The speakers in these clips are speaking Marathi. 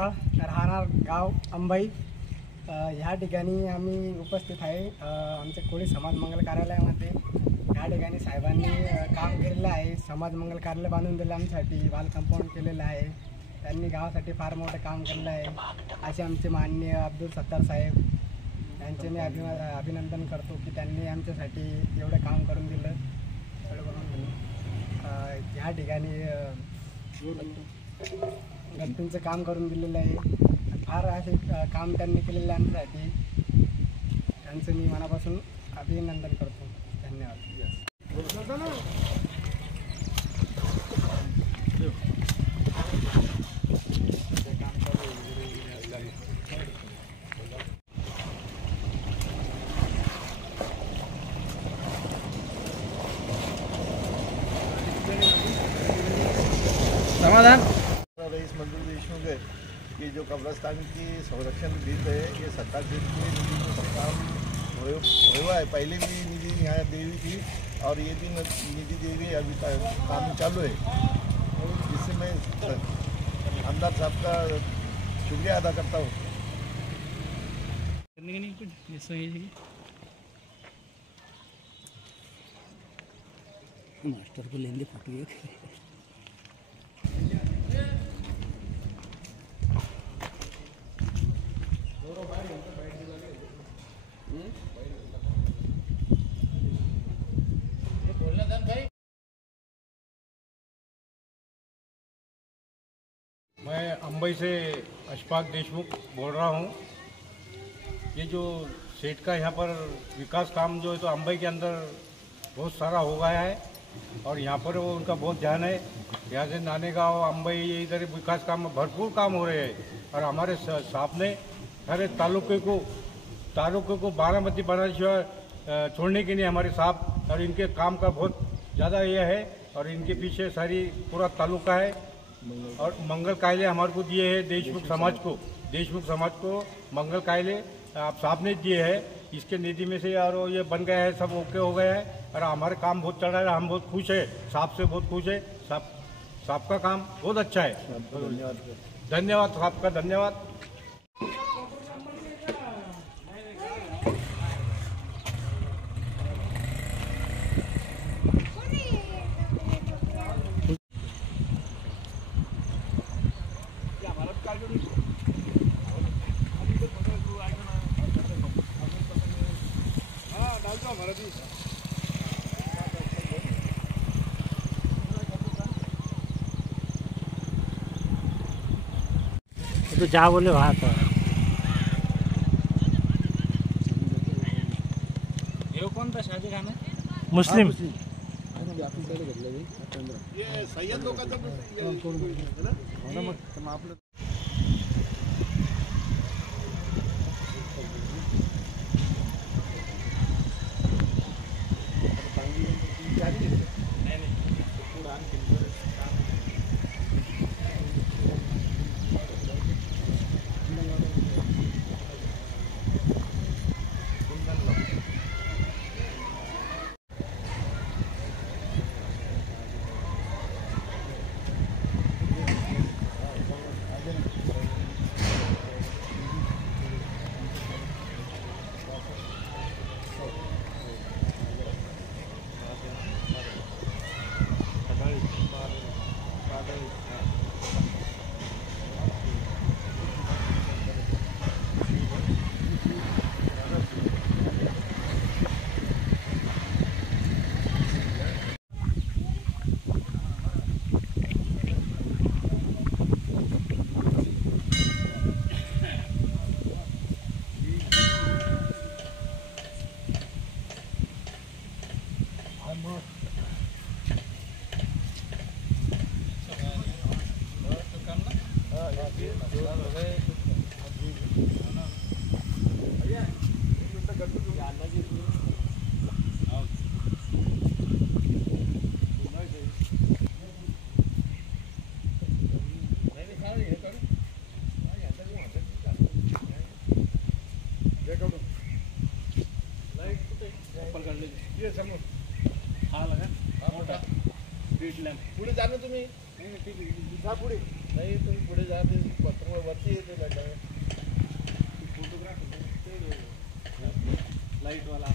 सपकाळ, राहणार गाव अंबाई। ह्या ठिकाणी आम्ही उपस्थित आहे आमच्या कोळी समाज मंगल कार्यालयामध्ये। ह्या ठिकाणी साहेबांनी काम केलेलं आहे, समाज मंगल कार्यालय बांधून दिलं आमच्यासाठी, बाल कंपाऊंड केलेलं आहे। त्यांनी गावासाठी फार मोठं काम केलेलं आहे। असे आमचे माननीय अब्दुल सत्तार साहेब यांचे मी अभिनंदन करतो की त्यांनी आमच्यासाठी एवढं काम करून दिलं। ह्या ठिकाणी गणपतींचं काम करून दिलेलं आहे। फार असे काम त्यांनी केलेलं आहे आमच्यासाठी, त्यांचं मी मनापासून अभिनंदन करतो। धन्यवाद। समाधान रईस मंजूर देशमुख है कि जो कब्रस्तान की संरक्षण भिंत है ये 70 फीट की निधि में काम हुआ है। पहले भी निधि यहाँ दी हुई थी और ये भी निधि दी हुई अभी काम चालू है। इससे मैं आमदार साहब का शुक्रिया अदा करता हूँ। मास्टर को लेंगे फोटो मैं अंबई से अशफाक देशमुख बोल रहा हूँ। ये जो सेठ का यहाँ पर विकास काम जो है तो अंबई के अंदर बहुत सारा हो गया है और यहाँ पर वो उनका बहुत ध्यान है। यहाँ से नाने गाँव अंबई इधर विकास काम में भरपूर काम हो रहे हैं और हमारे साहब ने सारे तालुके को बारामती बनाने शिवाय छोड़ने के लिए हमारे साहब और इनके काम का बहुत ज़्यादा ये है और इनके पीछे सारी पूरा तालुका है और मंगल कायले हमारे को दिए हैं। देशमुख समाज को मंगल कायले आप साहब ने दिए हैं। इसके निधि में से और ये बन गया है, सब ओके हो गया है और हमारे काम बहुत चल रहा है। हम बहुत खुश है, साहब से बहुत खुश है। साहब का काम बहुत अच्छा है। धन्यवाद साहब का, धन्यवाद। तो जा बोले वहाँ तो ये कौन था शादी खाना मुस्लिम ये सैयद लोग का ये समोर हा लगा मोठा स्ट्रीट लॅम्प पुढे जा ना तुम्ही. नाही ठीक आहे जा पुढे. नाही तुम्ही पुढे जा ते पत्र वरती येते गड्डा लाईटवाला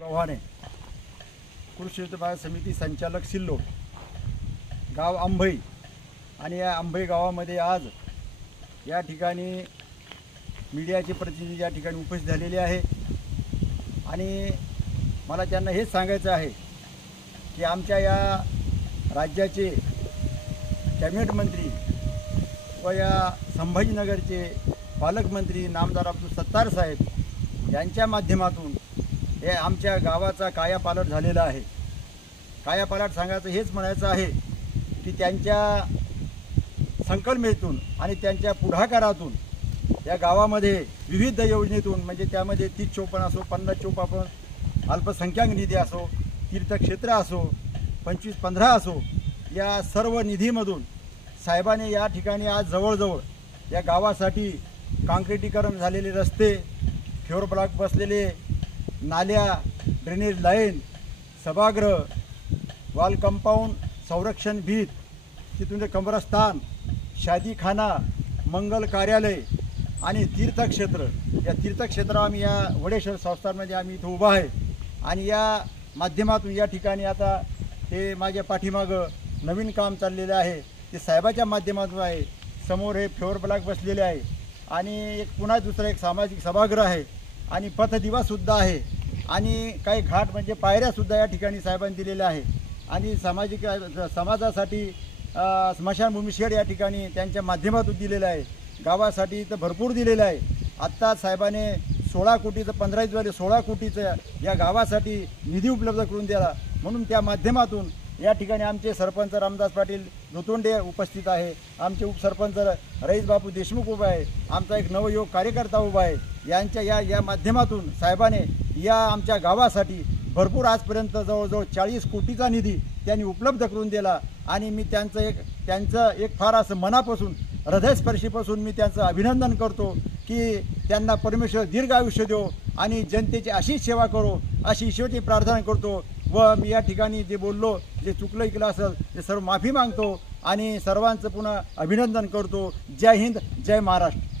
गव्हाणे कृषी बाजार समिती संचालक सिल्लोड, गाव अंभई. आणि या अंभई गावामध्ये आज या ठिकाणी मीडियाचे प्रतिनिधी या ठिकाणी उपस्थित झालेले आहे. आणि मला त्यांना हेच सांगायचं आहे की आमच्या या राज्याचे कॅबिनेट मंत्री व या संभाजीनगरचे पालकमंत्री नामदार अब्दुल सत्तार साहेब यांच्या माध्यमातून हे आमच्या गावाचा कायापालट झालेला आहे. कायापालट सांगायचं हेच म्हणायचं आहे की त्यांच्या संकल्पनेतून आणि त्यांच्या पुढाकारातून या गावामध्ये विविध योजनेतून, म्हणजे त्यामध्ये 30-54 असो, 50-54 अल्पसंख्याक निधी असो, तीर्थक्षेत्र असो, 25-15 असो, या सर्व निधीमधून साहेबांनी या ठिकाणी आज जवळजवळ या गावासाठी काँक्रिटीकरण झालेले रस्ते, फ्लोर ब्लॉक बसलेले नाल्या, ड्रेनेज लाईन, सभागृह, वॉल कंपाऊंड, संरक्षण भीत, तिथून ते कब्रस्तान, शादीखाना, मंगल कार्यालय आणि तीर्थक्षेत्र. या तीर्थक्षेत्रावर आम्ही या वडेश्वर संस्थानमध्ये आम्ही इथं उभा आहे. आणि या माध्यमातून या ठिकाणी आता हे माझ्या पाठीमागं नवीन काम चाललेलं आहे ते साहेबाच्या माध्यमातून आहे. समोर हे फ्लोअर ब्लॉक बसलेले आहे आणि एक पुन्हा दुसरा एक सामाजिक सभागृह आहे आणि पथदिवासुद्धा आहे आणि काही घाट म्हणजे पायऱ्यासुद्धा या ठिकाणी साहेबांनी दिलेल्या आहे. आणि सामाजिक समाजासाठी स्मशानभूमी शेड या ठिकाणी त्यांच्या माध्यमातून दिलेलं आहे. गावासाठी तर भरपूर दिलेलं आहे. आत्ता साहेबाने 16 कोटीचं 15 दिवस 16 कोटीचं या गावासाठी निधी उपलब्ध करून दिला. म्हणून त्या माध्यमातून या ठिकाणी आमचे सरपंच रामदास पाटील दुतोंडे उपस्थित आहे, आमचे उपसरपंच रईस बापू देशमुख उभा आहे, आमचा एक नवयुवक कार्यकर्ता उभा आहे. यांच्या या माध्यमातून साहेबाने या आमच्या गावासाठी भरपूर आजपर्यंत जवळजवळ 40 कोटीचा निधी त्यांनी उपलब्ध करून दिला. आणि मी त्यांचं एक फार असं मनापासून हृदयस्पर्शीपासून मी त्यांचं अभिनंदन करतो की त्यांना परमेश्वर दीर्घ आयुष्य देवो आणि जनतेची अशीच सेवा करो अशी ईश्वरची प्रार्थना करतो. व मी या ठिकाणी जे बोललो, जे चुकलं इकलं असेल ते सर्व माफी मागतो आणि सर्वांचं पुन्हा अभिनंदन करतो. जय हिंद, जय महाराष्ट्र.